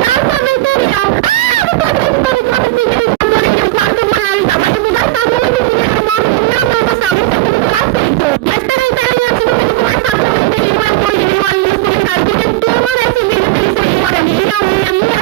também teria. Ah, não tô acreditando que você tem esse amor em um quarto de uma realidade. Mas eu vou gastar muito dinheiro numa nova saúde, isso aqui não aceito. Mas peraí, antes do vídeo começar, eu tenho um emoji ali no comentário, porque tu merece vídeo desse aí, olha ali, a minha